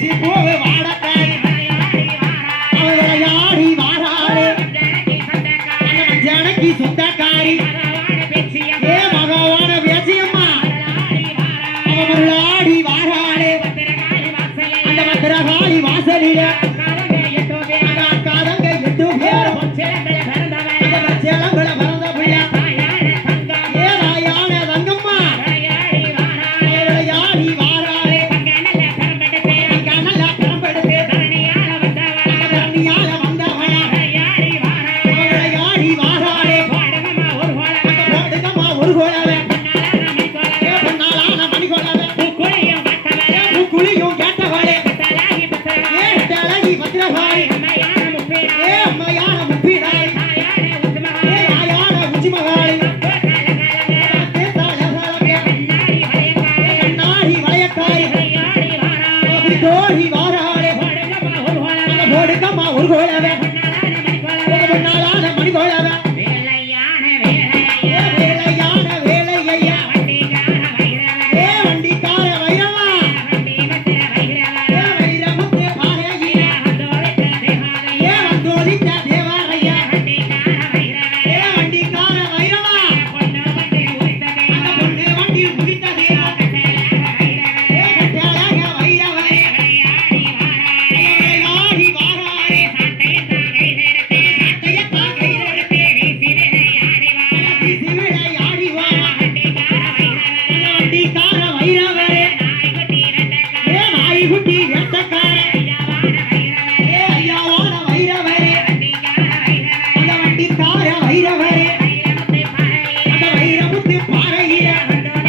பிச்சி பூவு வாடக்காரி விளையாடி வாராளே ஜனகி சொந்தக்காரி ஏ மகவான பேச்சியம்மா அவ விளையாடி வாராளே அந்த பத்திரகாளி வாசலில காதங்க 8 பேரும் சேலங்கள பிறந்த பிள்ளை ஏ நாயான தங்கம்மா விளையாடி வாராளே கண்ணல கரம்பெடுத்து தரணியால வந்தவளா விளையாடி வாராளே ஒரு கோலவே பொன்னாலான மணி கோலவே குளியும் கேட்டவளே ஏ தலகி பத்திரகாளி ஏ அம்மையான முப்பிடாய் ஏ ஆயான உச்சிமகாளி நாடி வளையக்காரி தோழி வாராளே போடுக்கம்மா ஒரு கோலவே